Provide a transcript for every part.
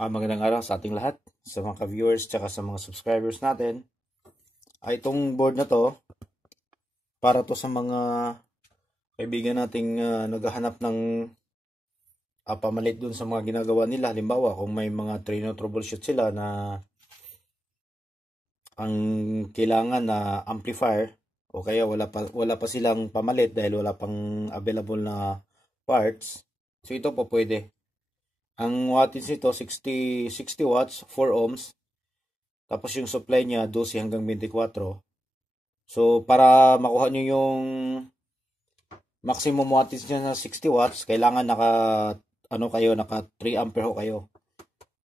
Magandang araw sa ating lahat, sa mga ka-viewers tsaka sa mga subscribers natin. Itong board na to, para to sa mga kaibigan nating naghahanap ng pamalit dun sa mga ginagawa nila. Halimbawa, kung may mga troubleshoot sila na ang kailangan na amplifier o kaya wala pa silang pamalit dahil wala pang available na parts. So ito po pwede. Ang wattage nito 60 watts, 4 ohms. Tapos yung supply niya 12 hanggang 24. So para makuha niyo yung maximum wattage niya na 60 watts, kailangan naka 3 ampere ho kayo.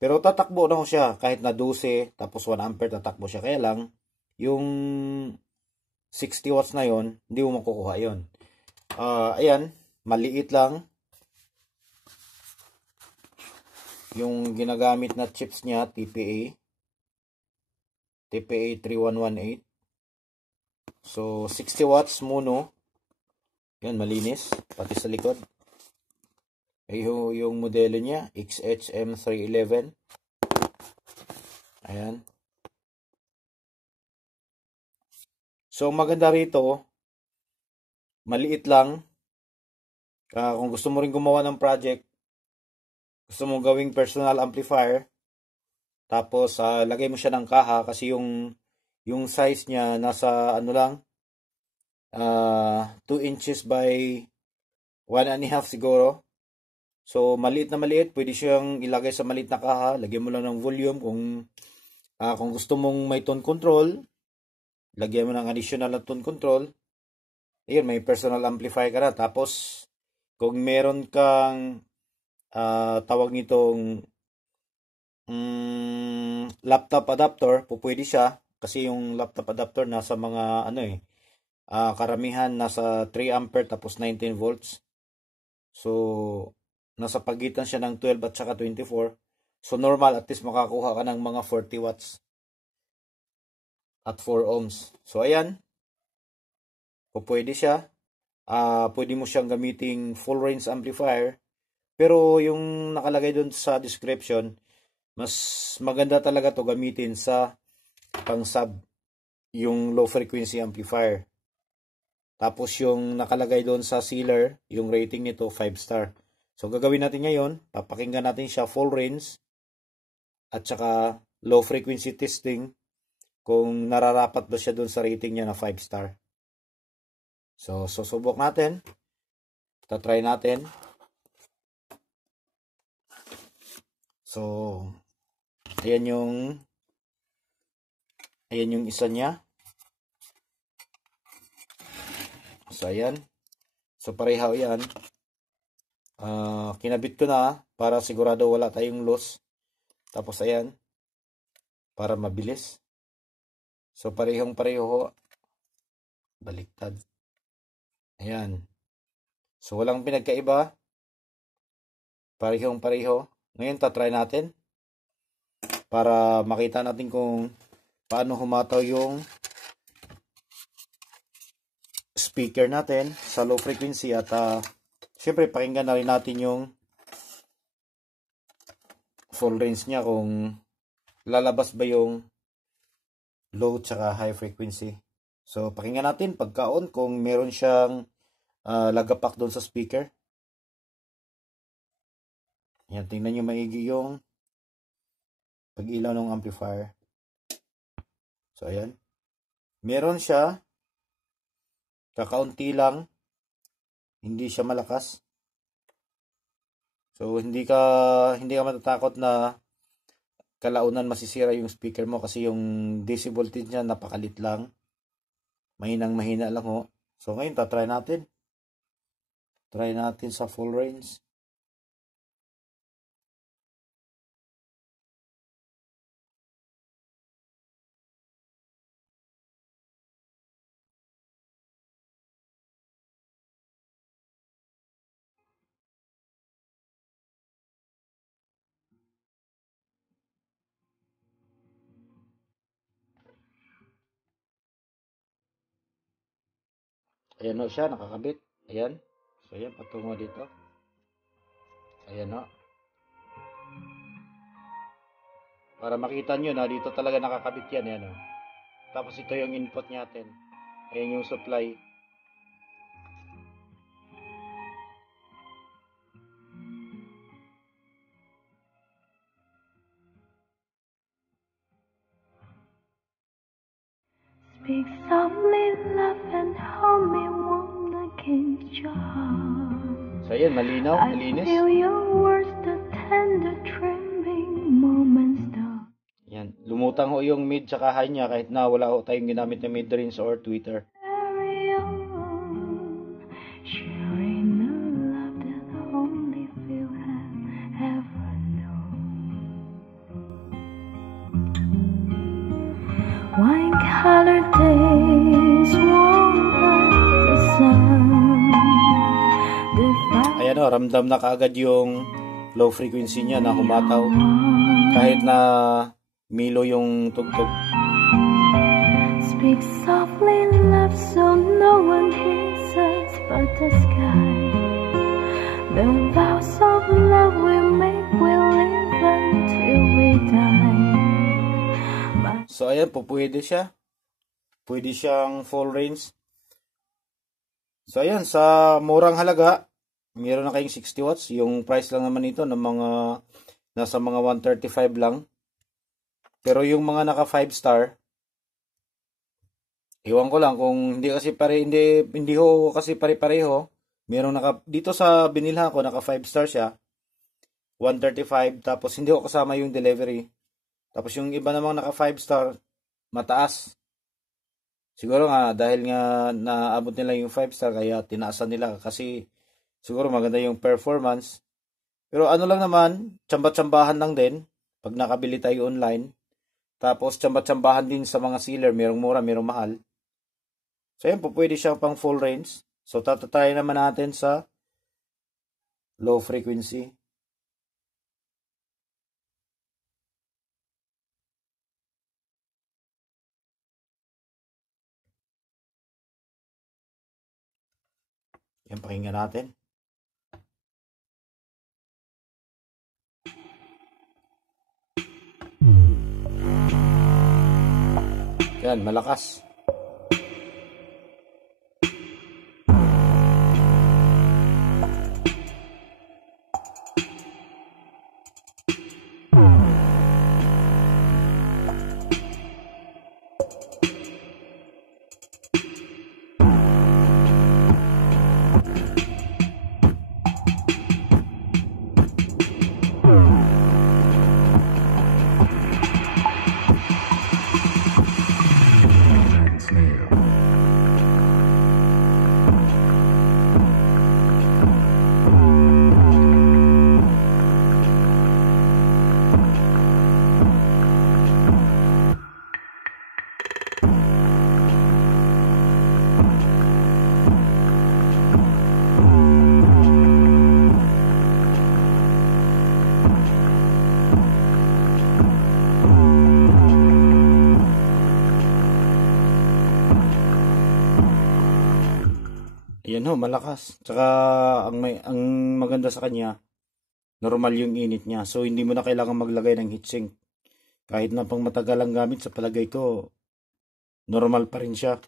Pero tatakbo na ho siya kahit na 12 tapos 1 ampere tatakbo siya. Kaya lang yung 60 watts na yon, hindi mo makukuha yon. Ayan, maliit lang yung ginagamit na chips niya, TPA 3118. So 60 watts mono. Yan, malinis pati sa likod. Ay yung modelo niya, XHM311. Ayan. So maganda rito, maliit lang. Kung gusto mo rin gumawa ng project, gusto mo gawing personal amplifier, tapos lagay mo siya ng kaha kasi yung size niya nasa 2 inches by 1.5 siguro. So maliit na maliit, pwede siyang ilagay sa maliit na kaha. Lagyan mo lang ng volume. Kung gusto mong may tone control, lagyan mo ng additional na tone control. Ayun, may personal amplifier ka na. Tapos kung meron kang tawag nitong laptop adapter, pwede siya. Kasi yung laptop adapter nasa mga karamihan nasa 3 ampere tapos 19 volts. So nasa pagitan siya ng 12 at saka 24. So normal, at least makakuha ka ng mga 40 watts at 4 ohms. So ayan, pwede siya. Pwede mo siyang gamiting full range amplifier. Pero yung nakalagay doon sa description, mas maganda talaga to gamitin sa pang sub, yung low frequency amplifier. Tapos yung nakalagay doon sa sealer, yung rating nito 5 star. So gagawin natin ngayon, papakinggan natin siya full range at saka low frequency testing kung nararapat ba siya doon sa rating niya na 5 star. So susubok natin. Try natin. So ayan yung isa niya. So ayan. So pareho yan. Kinabit ko na para sigurado wala tayong loss. Tapos ayan, para mabilis. So parehong pareho. Baliktad. Ayan. So walang pinagkaiba. Parehong pareho. Ngayon tatry natin para makita natin kung paano humataw yung speaker natin sa low frequency. At syempre pakinggan na rin natin yung full range niya kung lalabas ba yung low tsaka high frequency. So pakinggan natin pagka-on kung meron siyang lagapak doon sa speaker. Yan, tingnan nyo maigi yung pag-ilaw ng amplifier. So ayan, meron siya, kakaunti lang, hindi siya malakas. So hindi ka matatakot na kalaunan masisira yung speaker mo kasi yung DC voltage niya napakalit lang. Mahina lang ho. So ngayon tatry natin. Try natin sa full range. Ayan o siya, nakakabit. Ayan. So ayan, patungo dito. Ayan o. Para makita nyo na dito talaga nakakabit yan. Yan, oh. Tapos ito yung input natin. Ayan yung supply. Speak softly, love, and hold me warm against your heart. So ayan, malinaw, malinis. I feel your words, the tender trembling moments though. Yan, lumutang ho yung mid tsaka high niya kahit na wala ho tayong ginamit na mid-range or tweeter. Carry on, sharing the love that only few have ever known. Wine-colored days warm like the sun. Ayan o, ramdam na kaagad yung low frequency niya na humataw kahit na milo yung tugtog. Speak softly, love, so no one hears us but the sky. The vows of love we make will live until we die. So ayan po, pwede siya. Pwede siyang full range. So ayan, sa murang halaga, meron na kayong 60 watts. Yung price lang naman ito ng mga nasa mga 135 lang. Pero yung mga naka 5 star, iwan ko lang kung hindi kasi hindi ho kasi pare-pareho. Merong dito sa binilhan ko naka 5 star siya. 135 tapos hindi ko kasama yung delivery. Tapos yung iba namang naka 5 star mataas. Siguro nga dahil nga naabot nila yung 5 star kaya tinaasan nila kasi siguro maganda yung performance. Pero ano lang naman, tsamba-tsambahan lang din pag nakabili tayo online. Tapos tsamba-tsambahan din sa mga sealer, merong mura, merong mahal. So yan po, pwede siyang pang full range. So tatatry naman natin sa low frequency. Yan, pakinggan natin. Yan, malakas. Ayan ho, malakas. Tsaka ang maganda sa kanya, normal yung init niya. So hindi mo na kailangan maglagay ng heatsink. Kahit na pang matagal ang gamit, sa palagay ko, normal pa rin siya.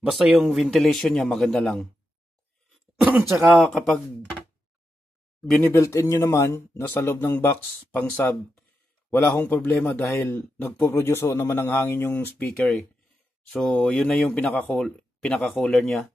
Basta yung ventilation niya maganda lang. Tsaka kapag binibuilt-in nyo naman, nasa loob ng box, pang sub, wala hong problema dahil nagpo-produce naman ng hangin yung speaker eh. So yun na yung pinaka-cooler niya.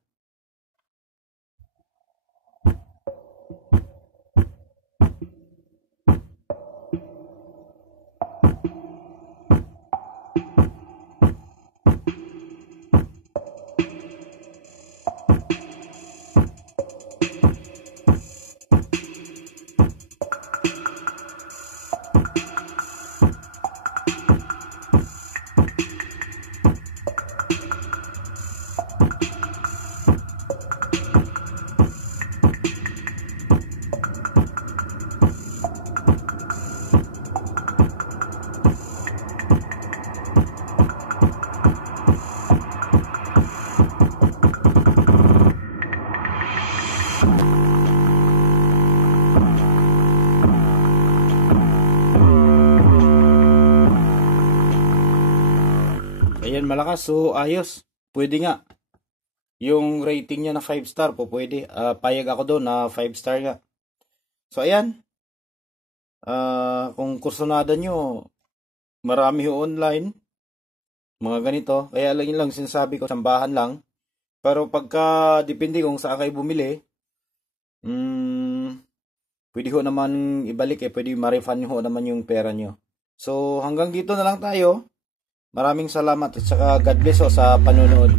malakas. So, ayos. Pwede nga. Yung rating niya na 5 star po, pwede. Payag ako doon na 5 star nga. So, ayan. Kung kursunada nyo, marami ho online. Mga ganito. Kaya lang yun lang sinasabi ko, sambahan lang. Pero pagka, depende kung saan kayo bumili, pwede ho naman ibalik pwede ma-refund ho naman yung pera nyo. So, hanggang dito na lang tayo. Maraming salamat at saka God bless ho sa panonood.